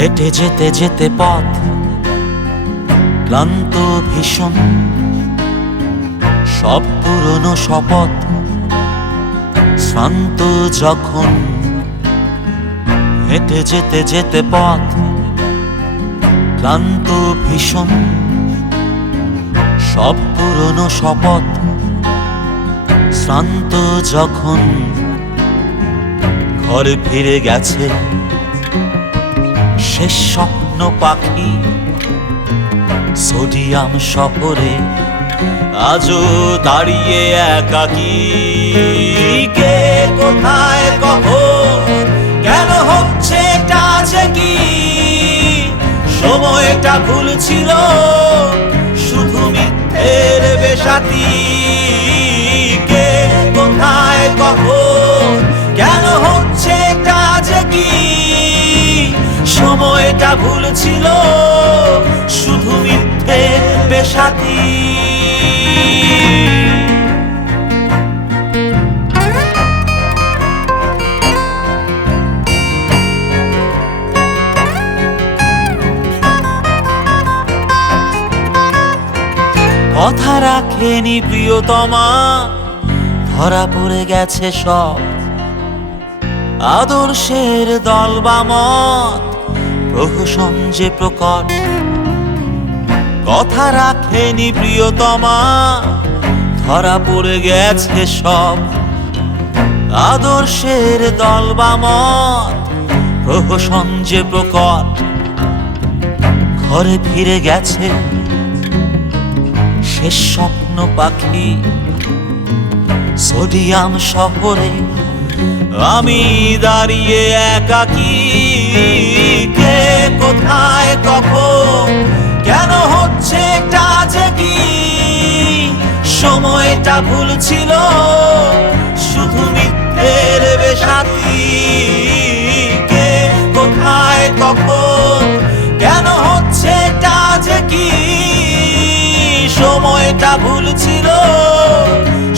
হেঁটে যেতে যেতে পথ ক্লান্ত ভীষণ, সব পুরনো শপথ শ্রান্ত যখন। হেঁটে যেতে যেতে পথ ক্লান্ত ভীষণ, সব পুরনো শপথ শ্রান্ত যখন। ঘরে ফিরে গেছে শেষ স্বপ্ন পাখি সোডিয়াম শহরে, আজও দাঁড়িয়ে একাকী। কে কোথায় কখন কেন হচ্ছে এটা যে কি? সময়টা ভুল ছিল, শুধু মিথ্যের বেশাতি। কে কোথায় কখন কেন হচ্ছে এটা যে কি? সময়টা ভুল ছিল, শুধু মিথ্যে বেশাতি। কথা রাখেনি প্রিয়তমা, ধরা পড়ে গেছে সব আদর্শের দল বা মত, প্রহসন যে প্রকট। কথা রাখেনি প্রিয়তমা, ধরা পড়ে গেছে সব আদর্শের দল বা মত, প্রহসন যে প্রকট। ঘরে ফিরে গেছে শেষ স্বপ্ন পাখি সোডিয়াম শহরে, আমি দাঁড়িয়ে একাকী। কে কোথায় কখন কেন হচ্ছে এটা যে কি? সময়টা ভুল ছিল, শুধু মিথ্যের বেশাতি। কে কোথায় কখন কেন হচ্ছে এটা যে কি? সময়টা ভুল ছিল,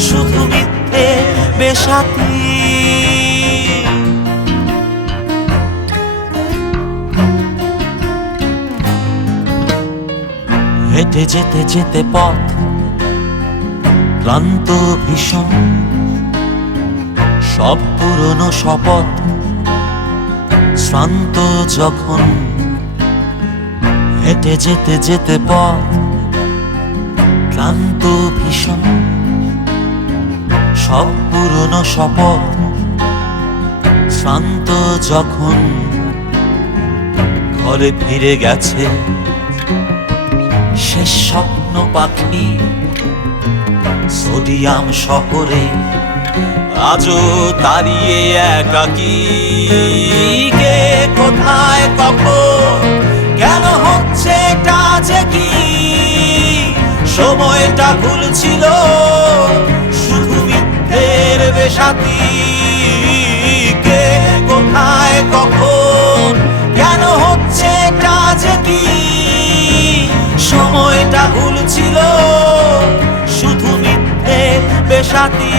শুধু মিথ্যে বেশাতি। হেঁটে যেতে যেতে পথ ক্লান্ত ভীষণ, সব পুরনো শপথ শ্রান্ত যখন। হেঁটে যেতে যেতে পথ ক্লান্ত ভীষণ, সব পুরনো শপথ শ্রান্ত যখন। ঘরে ফিরে গেছে শেষ স্বপ্ন পাখি সোডিয়াম শহরে, আজও দাঁড়িয়ে একাকী। কে কোথায় কখন কেন হচ্ছে এটা যে কি? সময়টা ভুল ছিল, শুধু মিথ্যের বেশাতি। কে কোথায় কখন কেন হচ্ছে এটা যে কি? সময়টা ভুল ছিল, শুধু মিথ্যে বেশাতি।